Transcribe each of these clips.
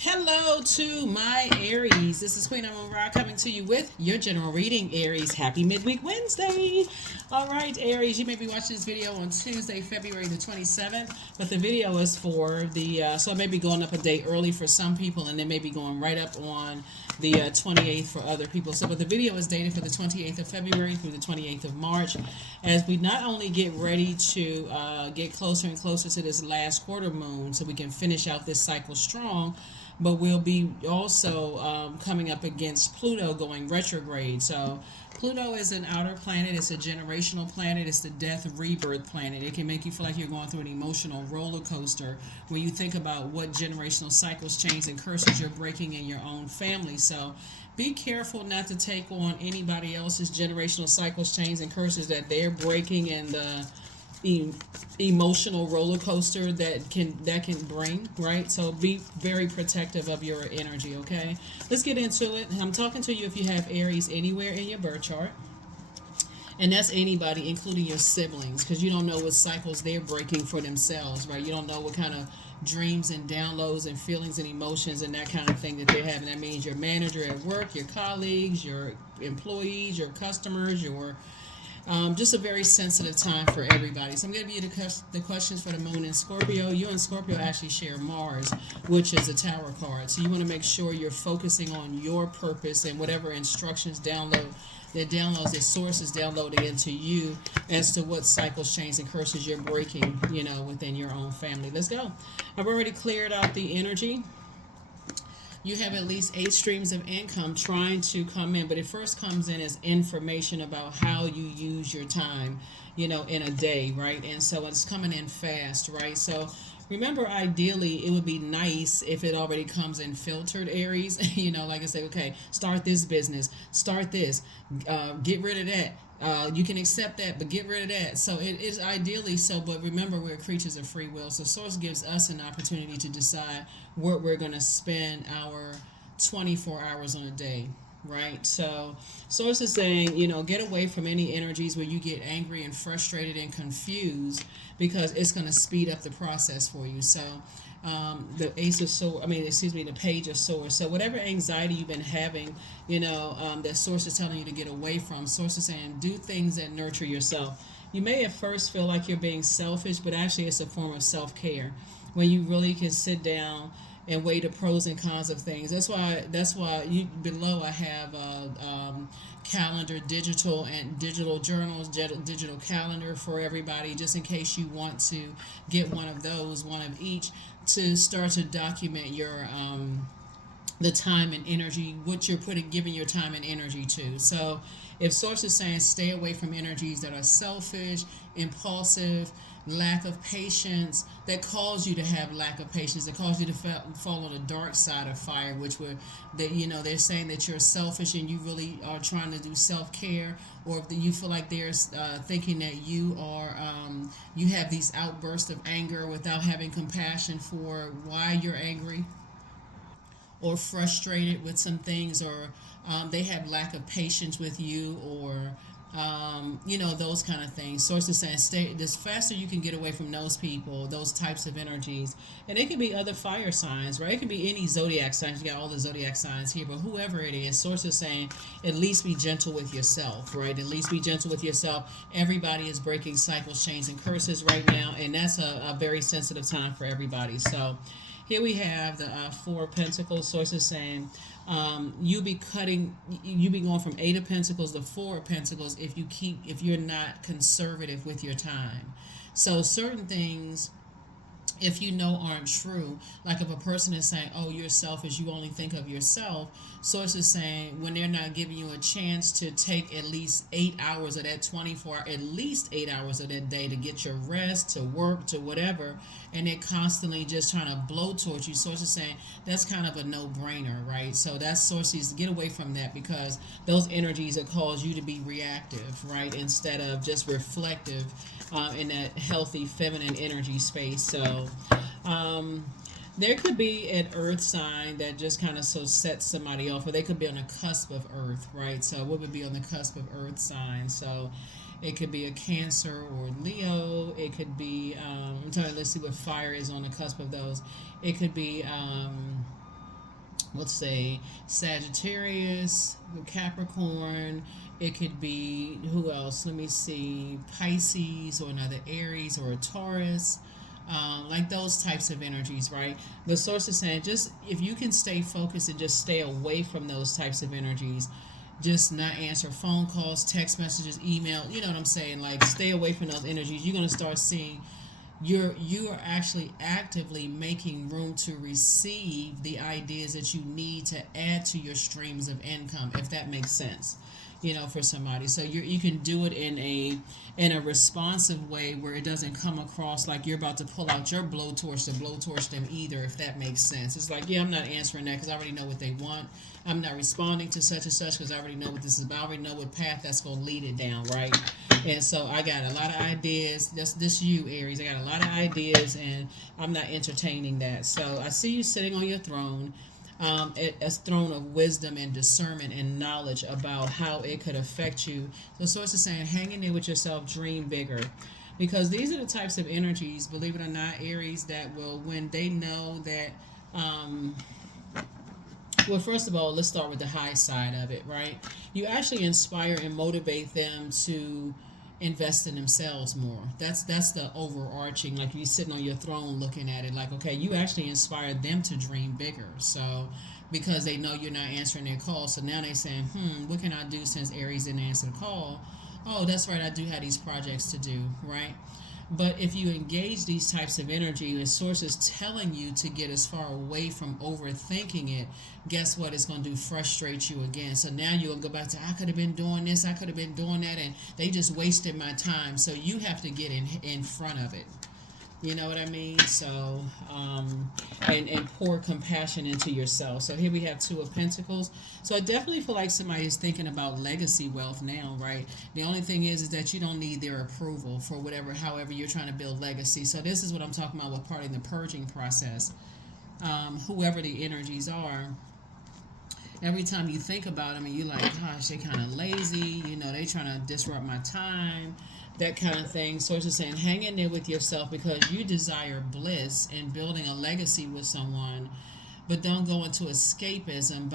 Hello to my Aries. This is Queen Amun Ra coming to you with your general reading, Aries. Happy midweek Wednesday. All right, Aries, you may be watching this video on Tuesday, February the 27th, but the video is for so it may be going up a day early for some people, and it may be going right up on the 28th for other people. So, but the video is dated for the 28th of February through the 28th of March, as we not only get ready to get closer and closer to this last quarter moon so we can finish out this cycle strong, but we'll be also coming up against Pluto going retrograde. So Pluto is an outer planet. It's a generational planet. It's the death rebirth planet. It can make you feel like you're going through an emotional roller coaster when you think about what generational cycles, chains, and curses you're breaking in your own family. So be careful not to take on anybody else's generational cycles, chains, and curses that they're breaking, and the emotional roller coaster that can bring, right? So be very protective of your energy. Okay, let's get into it. I'm talking to you if you have Aries anywhere in your birth chart, and that's anybody including your siblings, because you don't know what cycles they're breaking for themselves, right? You don't know what kind of dreams and downloads and feelings and emotions and that kind of thing that they're having. That means your manager at work, your colleagues, your employees, your customers, your just a very sensitive time for everybody. So I'm going to give you the questions for the moon in Scorpio. You and Scorpio actually share Mars, which is a tower card. So you want to make sure you're focusing on your purpose and whatever instructions downloads, the source is downloading into you as to what cycles, chains, and curses you're breaking, within your own family. Let's go. I've already cleared out the energy. You have at least 8 streams of income trying to come in, but it first comes in as information about how you use your time, in a day, right? And so it's coming in fast, right? So remember, ideally, it would be nice if it already comes in filtered, Aries. Like I say, okay, start this business, start this, get rid of that. You can accept that, but get rid of that. So it is ideally so, but remember, we're creatures of free will. So Source gives us an opportunity to decide what we're going to spend our 24 hours on a day, right? So Source is saying, get away from any energies where you get angry and frustrated and confused, because it's going to speed up the process for you. So the ace of sword, the page of swords. So whatever anxiety you've been having, that Source is telling you to get away from, Source is saying do things that nurture yourself. You may at first feel like you're being selfish, but actually it's a form of self-care when you really can sit down and weigh the pros and cons of things. That's why you below I have calendar, digital journals, digital calendar for everybody, just in case you want to get one of those, one of each, to start to document your the time and energy, what you're giving your time and energy to. So if Source is saying stay away from energies that are selfish, impulsive, lack of patience, that cause you to have lack of patience, that cause you to fall on the dark side of fire, which were that they're saying that you're selfish and you really are trying to do self-care, or if you feel like they're thinking that you have these outbursts of anger without having compassion for why you're angry or frustrated with some things, or they have lack of patience with you, or those kind of things. Source is saying stay this faster you can get away from those people, those types of energies. And it could be other fire signs, right? It could be any zodiac signs. You got all the zodiac signs here, but whoever it is, Source is saying at least be gentle with yourself, right? At least be gentle with yourself. Everybody is breaking cycles, chains, and curses right now, and that's a very sensitive time for everybody. So here we have the Four of Pentacles. Source is saying you be going from Eight of Pentacles to Four of Pentacles if you're not conservative with your time. So certain things, if aren't true, like if a person is saying, oh, you're selfish, you only think of yourself, Source is saying when they're not giving you a chance to take at least 8 hours of that 24, at least 8 hours of that day to get your rest, to work, to whatever, and they're constantly just trying to blow towards you, Source is saying that's kind of a no-brainer, right? So that's Source's, get away from that, because those energies that cause you to be reactive, right, instead of just reflective in that healthy feminine energy space. So there could be an earth sign that just kind of so sets somebody off, or they could be on the cusp of earth, right? So what would be on the cusp of earth sign? So it could be a Cancer or Leo. It could be let's see what fire is on the cusp of those. It could be let's say Sagittarius, Capricorn. It could be, who else? Let me see, Pisces or another Aries or a Taurus. Like those types of energies, right? The source is saying just if you can stay focused and just stay away from those types of energies, just not answer phone calls, text messages, email, you know what I'm saying? Like stay away from those energies. You're gonna start seeing you are actually actively making room to receive the ideas that you need to add to your streams of income, if that makes sense, for somebody. So you can do it in a responsive way where it doesn't come across like you're about to pull out your blowtorch to blowtorch them either, if that makes sense. It's like, yeah, I'm not answering that because I already know what they want. I'm not responding to such and such because I already know what this is about. I already know what path that's going to lead it down, right? And so I got a lot of ideas. This you, Aries. I got a lot of ideas, and I'm not entertaining that. So I see you sitting on your throne, a throne of wisdom and discernment and knowledge about how it could affect you. So source is saying, hang in there with yourself, dream bigger. Because these are the types of energies, believe it or not, Aries, that will, when they know that, well, first of all, let's start with the high side of it, right? You actually inspire and motivate them to invest in themselves more. That's the overarching, like you sitting on your throne looking at it, like, okay, you actually inspire them to dream bigger. So because they know you're not answering their call, so now they're saying, what can I do since Aries didn't answer the call? Oh, that's right, I do have these projects to do, right? But if you engage these types of energy, the source is telling you to get as far away from overthinking it. Guess what? It's going to do frustrate you again. So now you'll go back to, I could have been doing this, I could have been doing that, and they just wasted my time. So you have to get in front of it. You know what I mean? So, and pour compassion into yourself. So here we have Two of Pentacles. So I definitely feel like somebody is thinking about legacy wealth now, right? The only thing is that you don't need their approval for whatever, however you're trying to build legacy. So this is what I'm talking about with part of the purging process. Whoever the energies are, every time you think about them and you're like, gosh, they kind of lazy, they trying to disrupt my time, that kind of thing. Source is saying, hang in there with yourself because you desire bliss and building a legacy with someone, but don't go into escapism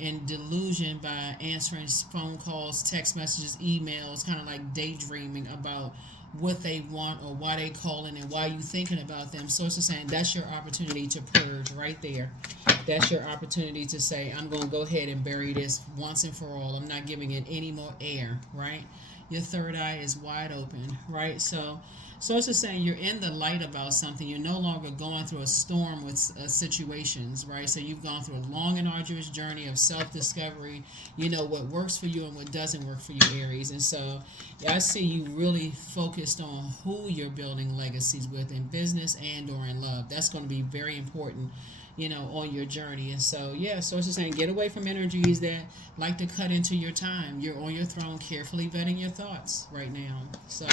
and delusion by answering phone calls, text messages, emails, kind of like daydreaming about what they want or why they calling and why you thinking about them. Source is saying that's your opportunity to purge right there. That's your opportunity to say, I'm going to go ahead and bury this once and for all. I'm not giving it any more air, right? Your third eye is wide open, right? So it's just saying you're in the light about something. You're no longer going through a storm with situations, right? So you've gone through a long and arduous journey of self-discovery. You know what works for you and what doesn't work for you, Aries. And so I see you really focused on who you're building legacies with in business and or in love. That's going to be very important, on your journey. And so, so it's just saying, get away from energies that like to cut into your time. You're on your throne, carefully vetting your thoughts right now. So,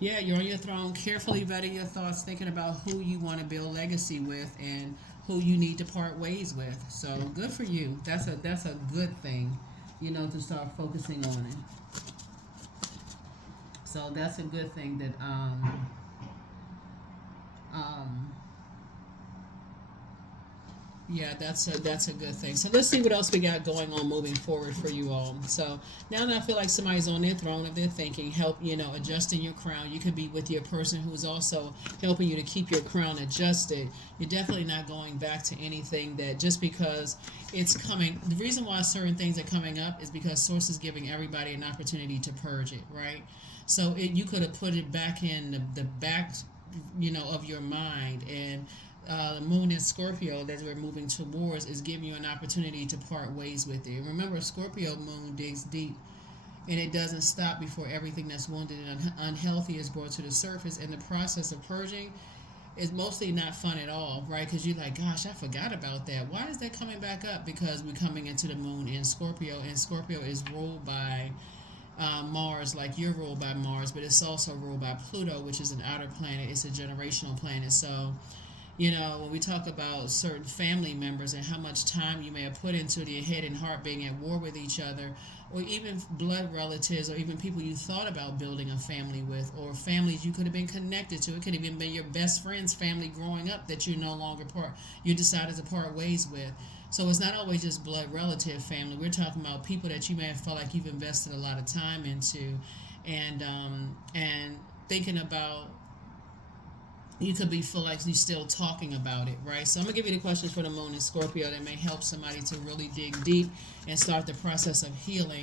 you're on your throne, carefully vetting your thoughts, thinking about who you want to build legacy with and who you need to part ways with. So, good for you. That's a good thing, to start focusing on it. So, that's a good thing that, that's a good thing. So let's see what else we got going on moving forward for you all. So now that I feel like somebody's on their throne of their thinking, help, adjusting your crown. You could be with your person who's also helping you to keep your crown adjusted. You're definitely not going back to anything that just because it's coming. The reason why certain things are coming up is because Source is giving everybody an opportunity to purge it, right? So you could have put it back in the back, of your mind, and the moon in Scorpio that we're moving towards is giving you an opportunity to part ways with it. Remember, Scorpio moon digs deep, and it doesn't stop before everything that's wounded and unhealthy is brought to the surface. And the process of purging is mostly not fun at all, right? Because you're like, gosh, I forgot about that. Why is that coming back up? Because we're coming into the moon in Scorpio, and Scorpio is ruled by Mars, like you're ruled by Mars, but it's also ruled by Pluto, which is an outer planet. It's a generational planet. So when we talk about certain family members and how much time you may have put into your head and heart being at war with each other, or even blood relatives, or even people you thought about building a family with, or families you could have been connected to. It could have even been your best friend's family growing up that you no longer you decided to part ways with. So it's not always just blood relative family. We're talking about people that you may have felt like you've invested a lot of time into, and thinking about, you could be feel like you're still talking about it, right? So I'm gonna give you the questions for the moon in Scorpio that may help somebody to really dig deep and start the process of healing,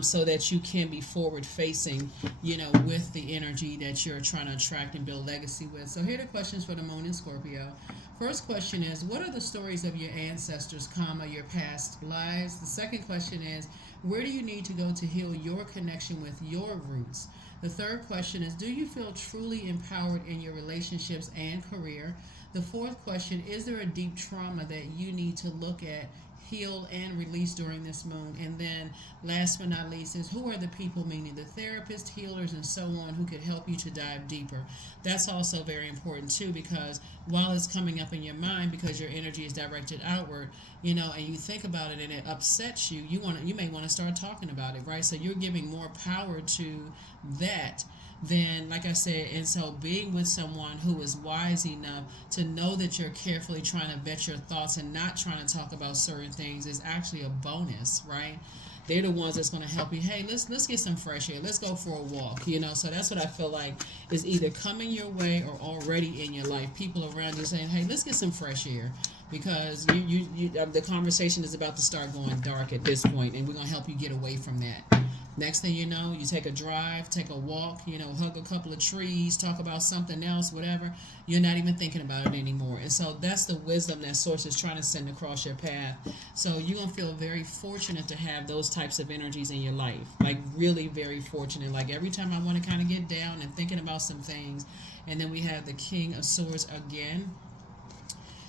so that you can be forward facing, with the energy that you're trying to attract and build legacy with. So here are the questions for the moon in Scorpio. First question is, what are the stories of your ancestors, your past lives? The second question is, where do you need to go to heal your connection with your roots? The third question is, do you feel truly empowered in your relationships and career? The fourth question, is there a deep trauma that you need to look at, heal, and release during this moon? And then last but not least is, who are the people, meaning the therapists, healers, and so on, who could help you to dive deeper? That's also very important too, because while it's coming up in your mind, because your energy is directed outward, and you think about it and it upsets you, you may want to start talking about it, right? So you're giving more power to that. Then, like I said, and so being with someone who is wise enough to know that you're carefully trying to vet your thoughts and not trying to talk about certain things is actually a bonus, right? They're the ones that's going to help you. Hey, let's get some fresh air. Let's go for a walk. So that's what I feel like is either coming your way or already in your life. People around you saying, hey, let's get some fresh air, because the conversation is about to start going dark at this point, and we're going to help you get away from that. Next thing you know, you take a drive, take a walk, hug a couple of trees, talk about something else, whatever. You're not even thinking about it anymore. And so that's the wisdom that Source is trying to send across your path. So you're going to feel very fortunate to have those types of energies in your life. Like really very fortunate. Like every time I want to kind of get down and thinking about some things. And then we have the King of Swords again.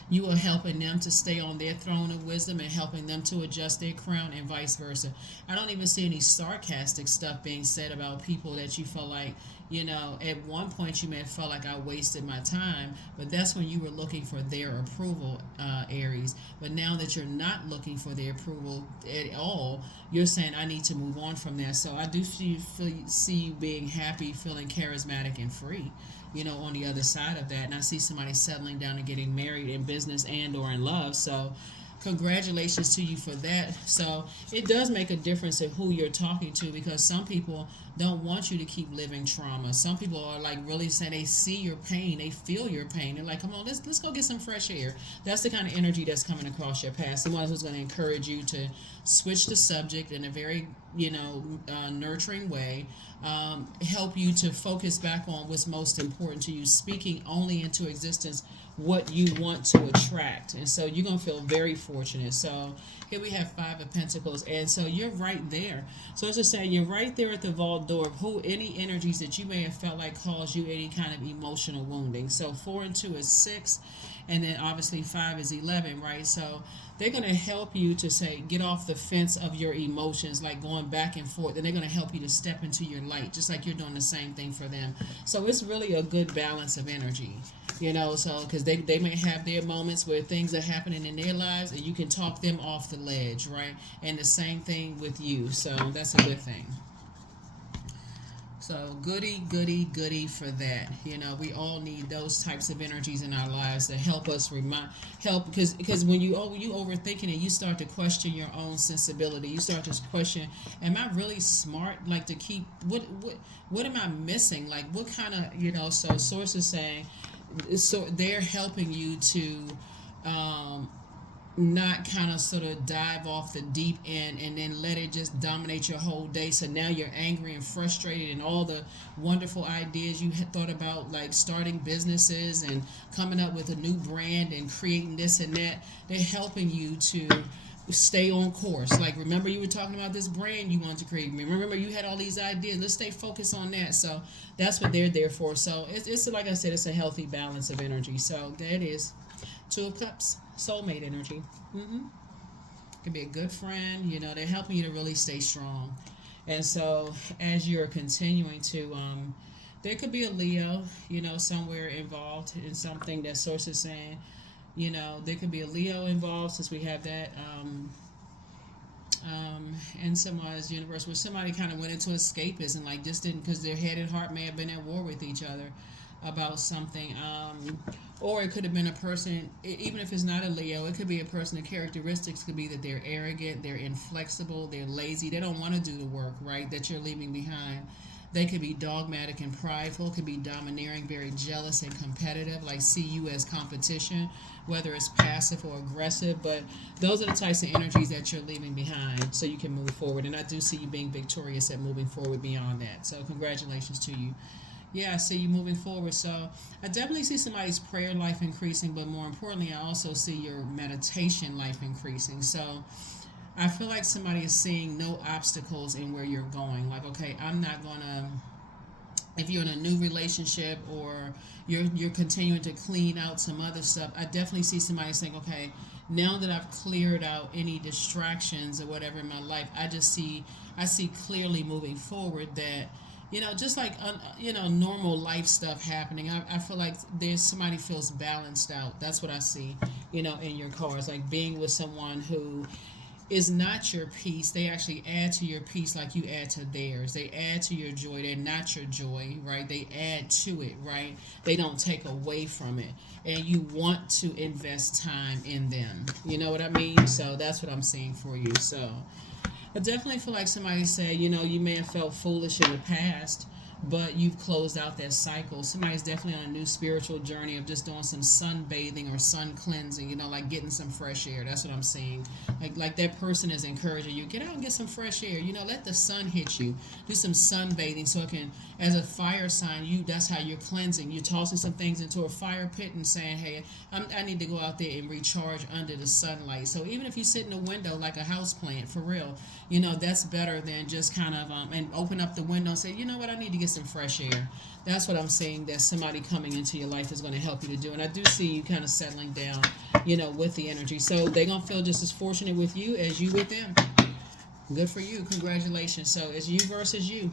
You are helping them to stay on their throne of wisdom and helping them to adjust their crown, and vice versa. I don't even see any sarcastic stuff being said about people that you feel like, at one point you may have felt like I wasted my time, but that's when you were looking for their approval, Aries. But now that you're not looking for their approval at all, you're saying, I need to move on from that. So I do see you being happy, feeling charismatic and free, on the other side of that. And I see somebody settling down and getting married in business and or in love. So congratulations to you for that. So it does make a difference in who you're talking to, because some people don't want you to keep living trauma. Some people are like really saying they see your pain, they feel your pain. They're like, come on, let's go get some fresh air. That's the kind of energy that's coming across your path. Someone who's going to encourage you to switch the subject in a very nurturing way, help you to focus back on what's most important to you, speaking only into existence what you want to attract. And so you're going to feel very fortunate. So here we have Five of Pentacles, and so you're right there. So as I say, you're right there at the vault door of any energies that you may have felt like caused you any kind of emotional wounding. So 4 and 2 is 6, and then obviously 5 is 11, right? So they're going to help you to say, get off the fence of your emotions, like going back and forth, and they're going to help you to step into your light, just like you're doing the same thing for them. So it's really a good balance of energy, so because they may have their moments where things are happening in their lives, and you can talk them off the ledge, right? And the same thing with you. So that's a good thing. So goody for that. We all need those types of energies in our lives to help us because when you overthinking it, you start to question your own sensibility. You start to question, am I really smart? Like to keep what am I missing? Like what kind of so Source is saying, so they're helping you to not kind of sort of dive off the deep end and then let it just dominate your whole day. So now you're angry and frustrated, and all the wonderful ideas you had thought about, like starting businesses and coming up with a new brand and creating this and that, they're helping you to stay on course. Like, remember you were talking about this brand you wanted to create. Remember you had all these ideas. Let's stay focused on that. So that's what they're there for. So it's like I said, it's a healthy balance of energy. So there it is. 2 of Cups, soulmate energy. Could be a good friend. They're helping you to really stay strong. And so as you're continuing to, there could be a Leo, somewhere involved in something that Source is saying. There could be a Leo involved, since we have that. In someone's universe where somebody kind of went into escapism, like just didn't, because their head and heart may have been at war with each other. about something. Or it could have been a person, even if it's not a Leo, it could be a person. The characteristics could be that they're arrogant, they're inflexible, they're lazy, they don't want to do the work, right, that you're leaving behind. They could be dogmatic and prideful, could be domineering, very jealous and competitive, like see you as competition, whether it's passive or aggressive. But those are the types of energies that you're leaving behind so you can move forward. And I do see you being victorious at moving forward beyond that. So congratulations to you. Yeah, I see you moving forward. So I definitely see somebody's prayer life increasing, but more importantly, I also see your meditation life increasing. So I feel like somebody is seeing no obstacles in where you're going. Like, okay, I'm not gonna. If you're in a new relationship or you're continuing to clean out some other stuff, I definitely see somebody saying, okay, now that I've cleared out any distractions or whatever in my life, I see clearly moving forward that just like normal life stuff happening. I feel like there's somebody feels balanced out. That's what I see, in your cards, like being with someone who is not your peace. They actually add to your peace like you add to theirs. They add to your joy. They're not your joy, right? They add to it, right? They don't take away from it. And you want to invest time in them. You know what I mean? So that's what I'm seeing for you. So I definitely feel like somebody said, you may have felt foolish in the past, but you've closed out that cycle. Somebody's definitely on a new spiritual journey of just doing some sunbathing or sun cleansing, like getting some fresh air. That's what I'm seeing. Like that person is encouraging you, get out and get some fresh air. Let the sun hit you. Do some sunbathing so it can, as a fire sign, that's how you're cleansing. You're tossing some things into a fire pit and saying, hey, I need to go out there and recharge under the sunlight. So even if you sit in a window like a house plant, for real, that's better than just kind of, and open up the window and say, you know what, I need to get some fresh air. That's what I'm saying, that somebody coming into your life is going to help you to do. And I do see you kind of settling down, with the energy. So they're going to feel just as fortunate with you as you with them. Good for you. Congratulations. So it's you versus you.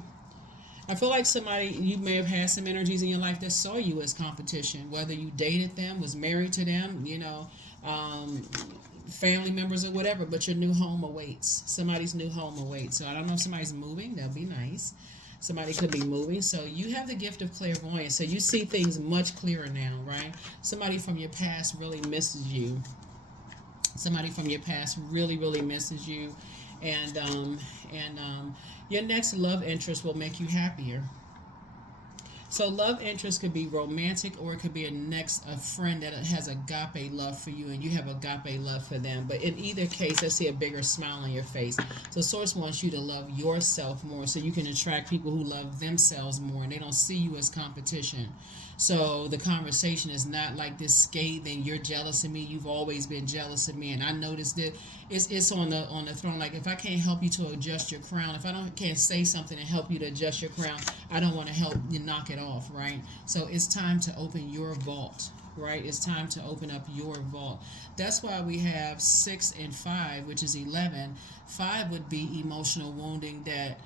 I feel like you may have had some energies in your life that saw you as competition, whether you dated them, was married to them, family members or whatever, but your new home awaits. Somebody's new home awaits. So I don't know if somebody's moving. That'd be nice. Somebody could be moving. So you have the gift of clairvoyance. So you see things much clearer now, right? Somebody from your past really misses you. Somebody from your past really, really misses you. And your next love interest will make you happier. So love interest could be romantic, or it could be a friend that has agape love for you and you have agape love for them. But in either case, I see a bigger smile on your face. So Source wants you to love yourself more so you can attract people who love themselves more and they don't see you as competition. So the conversation is not like this scathing, you're jealous of me, you've always been jealous of me, and I noticed it. It's on the throne. Like, if I can't help you to adjust your crown, if I can't say something and help you to adjust your crown, I don't want to help you knock it off, right? So it's time to open your vault, right? It's time to open up your vault. That's why we have 6 and 5, which is 11. 5 would be emotional wounding, that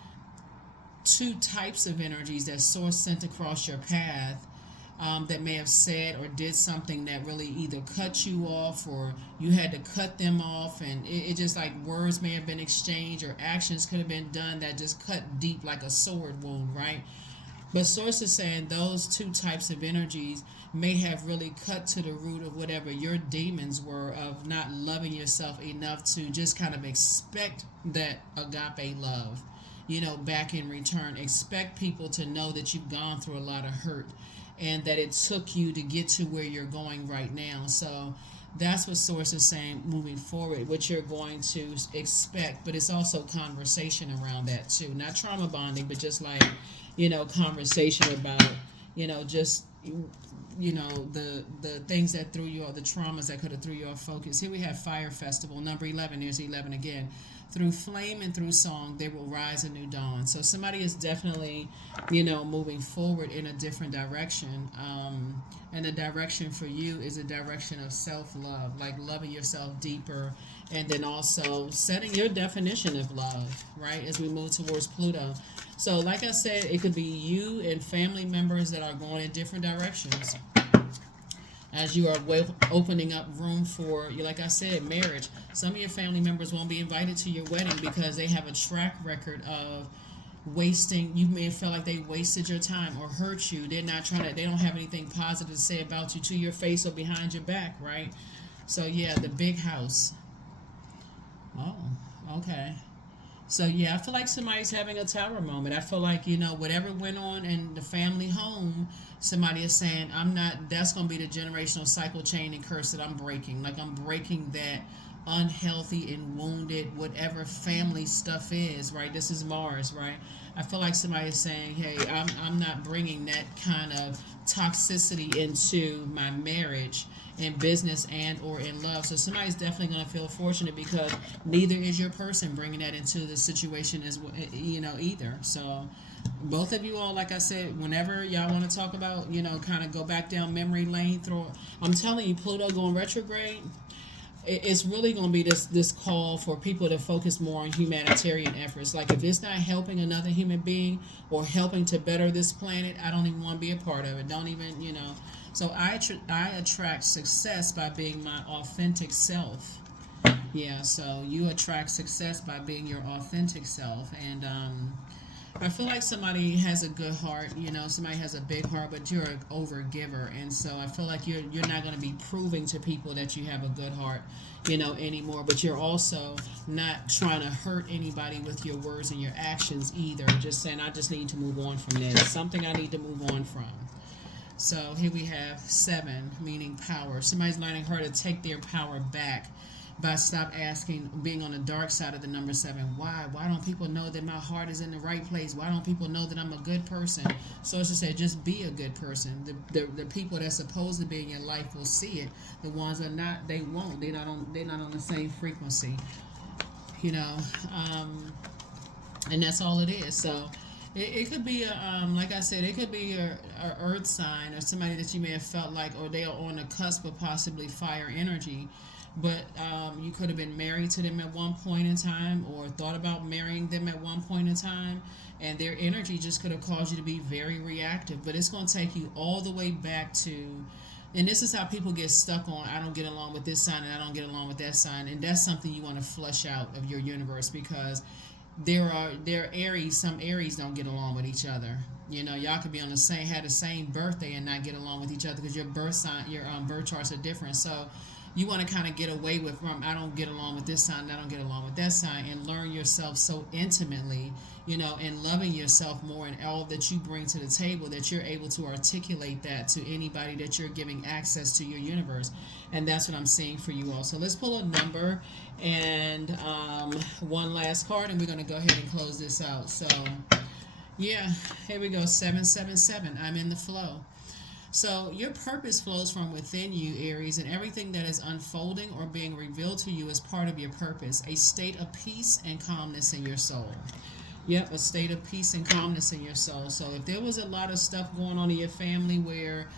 two types of energies that Source sent across your path, that may have said or did something that really either cut you off or you had to cut them off, and it just like words may have been exchanged or actions could have been done that just cut deep like a sword wound, right? But Source is saying those two types of energies may have really cut to the root of whatever your demons were of not loving yourself enough to just kind of expect that agape love, back in return. Expect people to know that you've gone through a lot of hurt and that it took you to get to where you're going right now. So that's what Source is saying moving forward, what you're going to expect. But it's also conversation around that too. Not trauma bonding, but just like, conversation about, just, the things that threw you off, the traumas that could have threw you off focus. Here we have Fire Festival, number 11. There's 11 again. Through flame and through song, they will rise a new dawn. So somebody is definitely, moving forward in a different direction. And the direction for you is a direction of self-love, like loving yourself deeper, and then also setting your definition of love, right, as we move towards Pluto. So like I said, it could be you and family members that are going in different directions. As you are opening up room for, like I said, marriage. Some of your family members won't be invited to your wedding because they have a track record of wasting. You may feel like they wasted your time or hurt you. They're not trying to. They don't have anything positive to say about you to your face or behind your back, right? So yeah, the big house. Oh, okay. So yeah, I feel like somebody's having a tower moment. I feel like, whatever went on in the family home, somebody is saying, I'm not, that's going to be the generational cycle chain and curse that I'm breaking. Like I'm breaking that unhealthy and wounded, whatever family stuff is, right? This is Mars, right? I feel like somebody is saying, hey, I'm not bringing that kind of toxicity into my marriage, in business and or in love. So somebody's definitely going to feel fortunate because neither is your person bringing that into the situation as either. So both of you all, like I said, whenever y'all want to talk about, kind of go back down memory lane, I'm telling you, Pluto going retrograde, it's really going to be this call for people to focus more on humanitarian efforts. Like if it's not helping another human being or helping to better this planet, I don't even want to be a part of it. Don't even, So I attract success by being my authentic self. Yeah, so you attract success by being your authentic self. And I feel like somebody has a good heart, somebody has a big heart, but you're an over giver. And so I feel like you're not going to be proving to people that you have a good heart, anymore. But you're also not trying to hurt anybody with your words and your actions either. Just saying, I just need to move on from this. Something I need to move on from. So here we have 7, meaning power. Somebody's learning how to take their power back by being on the dark side of the number 7. Why? Why don't people know that my heart is in the right place? Why don't people know that I'm a good person? So as I said, just be a good person. The people that's supposed to be in your life will see it. The ones that are not, they won't. They're not on the same frequency. And that's all it is. So it could be like I said, it could be a earth sign or somebody that you may have felt like, or they are on the cusp of possibly fire energy. But you could have been married to them at one point in time or thought about marrying them at one point in time, and their energy just could have caused you to be very reactive. But it's going to take you all the way back to, and this is how people get stuck on, I don't get along with this sign and I don't get along with that sign. And that's something you want to flush out of your universe, because there are Aries, some Aries don't get along with each other. Y'all could be had the same birthday and not get along with each other because your birth sign, your birth charts are different. So you want to kind of get away from, I don't get along with this sign, I don't get along with that sign, and learn yourself so intimately, and loving yourself more and all that you bring to the table, that you're able to articulate that to anybody that you're giving access to your universe. And that's what I'm seeing for you all. So let's pull a number and one last card, and we're going to go ahead and close this out. So yeah, here we go. 777. I'm in the flow. So your purpose flows from within you, Aries, and everything that is unfolding or being revealed to you is part of your purpose, a state of peace and calmness in your soul. Yep, a state of peace and calmness in your soul. So if there was a lot of stuff going on in your family where,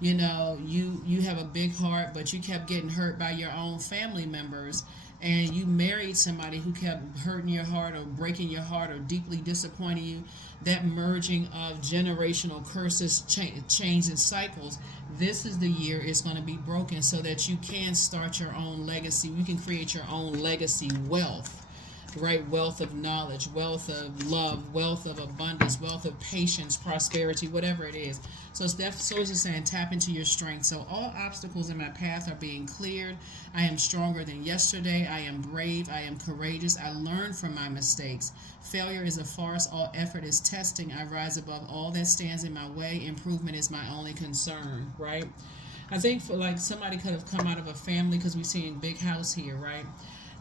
you have a big heart, but you kept getting hurt by your own family members, and you married somebody who kept hurting your heart or breaking your heart or deeply disappointing you, that merging of generational curses, chains, and cycles, this is the year it's going to be broken so that you can start your own legacy. You can create your own legacy wealth. Right? Wealth of knowledge, wealth of love, wealth of abundance, wealth of patience, prosperity, whatever it is. So it's just saying, tap into your strength. So all obstacles in my path are being cleared. I am stronger than yesterday. I am brave. I am courageous. I learn from my mistakes. Failure is a farce. All effort is testing. I rise above all that stands in my way. Improvement is my only concern. Right? I think for like somebody could have come out of a family, because we're seeing big house here, right?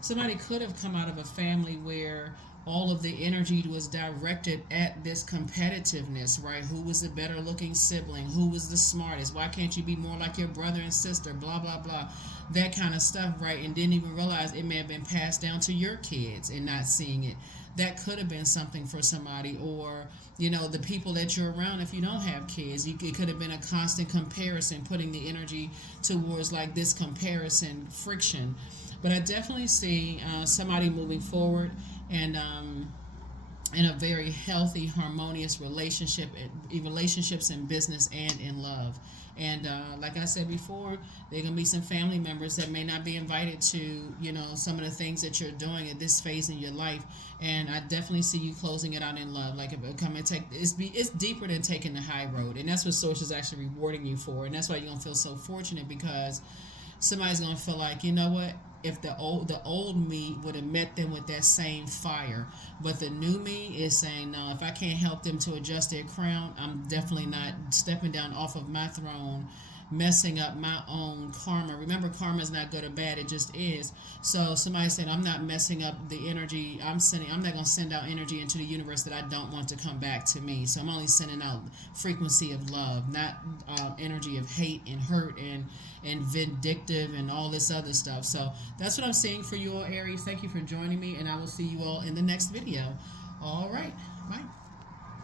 Somebody could have come out of a family where all of the energy was directed at this competitiveness, right? Who was the better looking sibling? Who was the smartest? Why can't you be more like your brother and sister? Blah, blah, blah. That kind of stuff, right? And didn't even realize it may have been passed down to your kids and not seeing it. That could have been something for somebody. Or, the people that you're around, if you don't have kids, it could have been a constant comparison, putting the energy towards like this comparison friction. But I definitely see somebody moving forward and in a very healthy, harmonious relationships in business and in love. And like I said before, there are going to be some family members that may not be invited to, you know, some of the things that you're doing at this phase in your life. And I definitely see you closing it out in love. Like, if it come and take, it's deeper than taking the high road. And that's what Source is actually rewarding you for. And that's why you're going to feel so fortunate, because somebody's going to feel like, you know what? If the old me would have met them with that same fire, but the new me is saying, no, if I can't help them to adjust their crown, I'm definitely not stepping down off of my throne, messing up my own karma. Remember, karma is not good or bad, it just is. So somebody said, I'm not messing up the energy I'm sending. I'm not going to send out energy into the universe that I don't want to come back to me. So I'm only sending out frequency of love, not energy of hate and hurt and vindictive and all this other stuff. So that's what I'm seeing for you all, Aries. Thank you for joining me, and I will see you all in the next video. All right, bye.